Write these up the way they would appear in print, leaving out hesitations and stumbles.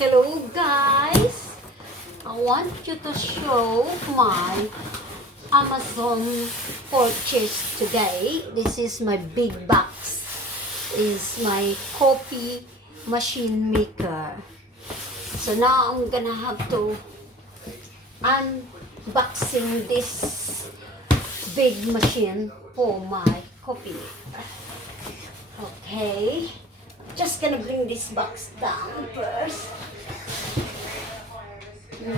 Hello guys! I want you to show my Amazon purchase today. This is my big box. Is my coffee machine maker. So now I'm gonna have to unboxing this big machine for my coffee maker. Okay. Just gonna bring this box down first.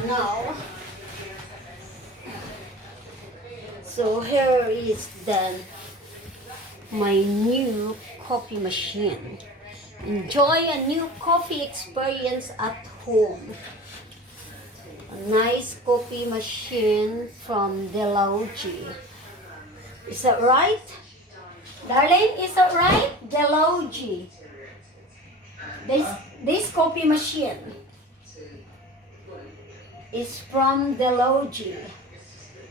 Now, so here is then my new coffee machine. Enjoy a new coffee experience at home. A nice coffee machine from Delogi. Is that right? Darling, is that right? Delogi. This coffee machine is from Delogi.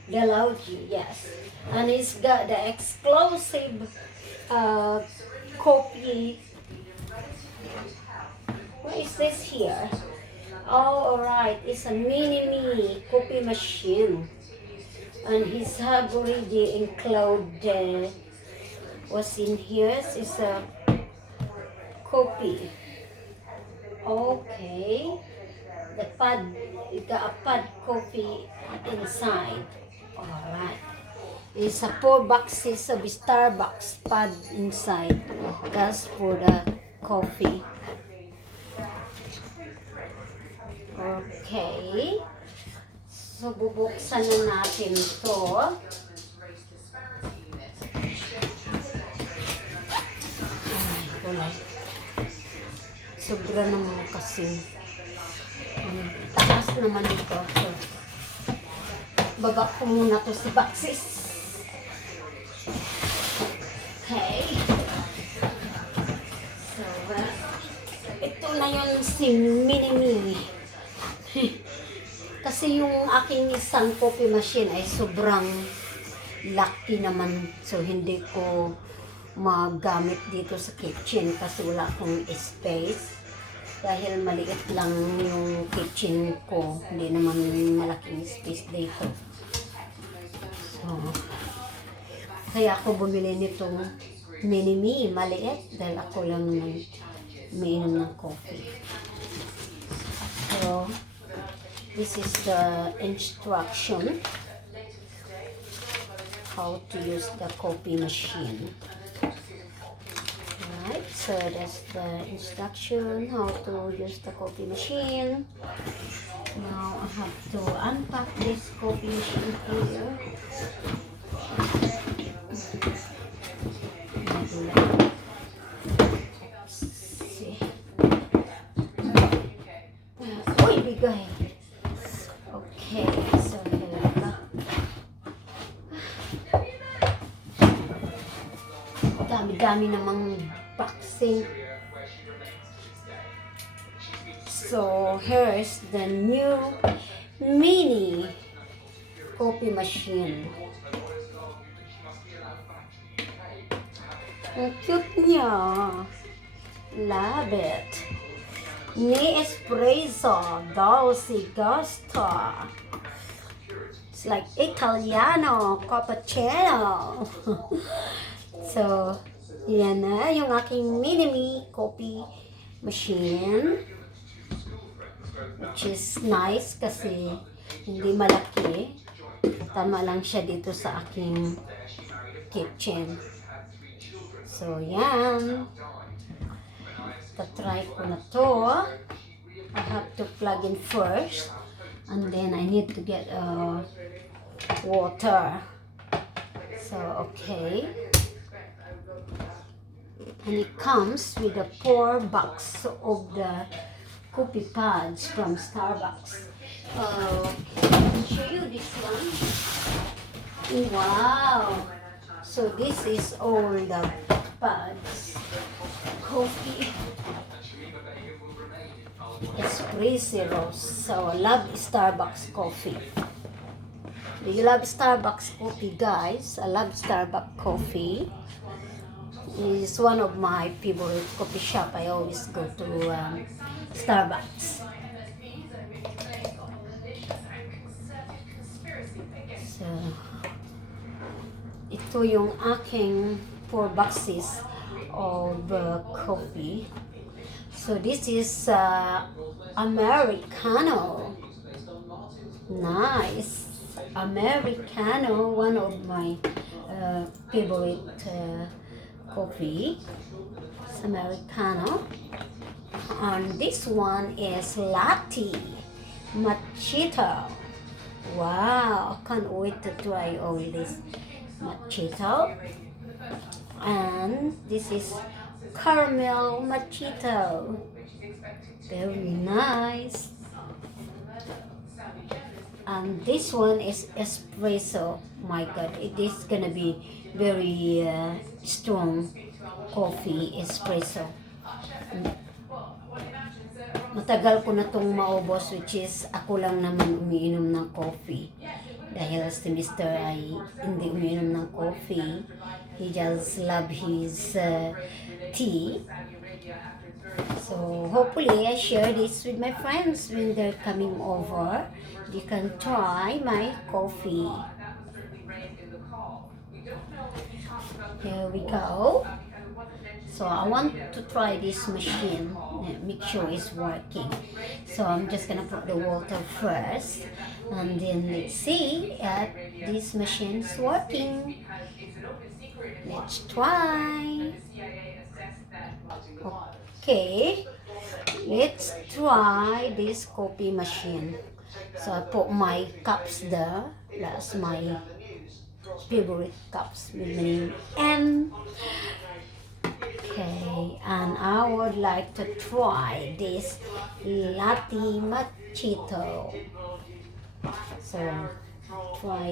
Delogi, yes. And it's got the exclusive coffee. What is this here? Oh, alright. It's a mini coffee machine. And he's have already included what's in here is a coffee. Okay. The pad, it got a pad coffee inside. Alright. It's a 4 boxes of Starbucks pad inside. That's for the coffee. Okay. So, bubuksan na natin ito. Ay, wala. Sobra naman kasi. Taas naman ito. So, baba ko muna to sa boxes. Okay. So, ito na yun si mini-mini. Kasi yung aking isang coffee machine ay sobrang laki naman. So, hindi ko magamit dito sa kitchen kasi wala akong space. Dahil maliit lang yung kitchen ko. Hindi naman malaking space dito. So, kaya ako bumili nitong mini-me, maliit. Dahil ako lang umiinom ng coffee. So, this is the instruction how to use the coffee machine. Alright, so that's the instruction how to use the coffee machine. Now I have to unpack this coffee machine here. Uy, bigay. Okay, so here ka. Dami-dami namang boxing. So here's the new mini coffee machine. Ang cute niya. Love it. Nescafe Dolce Gusto. It's like Italiano cappuccino. So, yan na yung aking mini-me coffee machine. Which is nice kasi hindi malaki. Tama lang siya dito sa aking kitchen. So, yan. Tatry ko na to. I have to plug in first. And then I need to get water. So, okay. And it comes with a 4 box of the coffee pads from Starbucks. I'll show you this one. Wow! So this is all the pads. Coffee. Espresso roast. So I love Starbucks coffee. Do you love Starbucks coffee, guys? I love Starbucks coffee. It's one of my favorite coffee shop. I always go to Starbucks. ito yung aking 4 boxes of coffee. So this is Americano. Nice. Americano, one of my favorite coffee. It's Americano. And this one is latte machito. Wow, I can't wait to try all this machito. And this is caramel machito. Very nice. And this one is espresso. My God, it is gonna be very strong coffee espresso. Matagal ko na itong maubos, which is ako lang naman umiinom ng coffee. Dahil si Mr. ay hindi umiinom ng coffee. He just love his tea. So hopefully I share this with my friends when they're coming over. They can try my coffee. Here we go. So I want to try this machine, make sure it's working. So I'm just gonna put the water first, and then let's see if this machine is working. Let's try. Okay, let's try this coffee machine. So I put my cups there. That's my favorite cups with my name M. Okay, and I would like to try this latte machito. So, try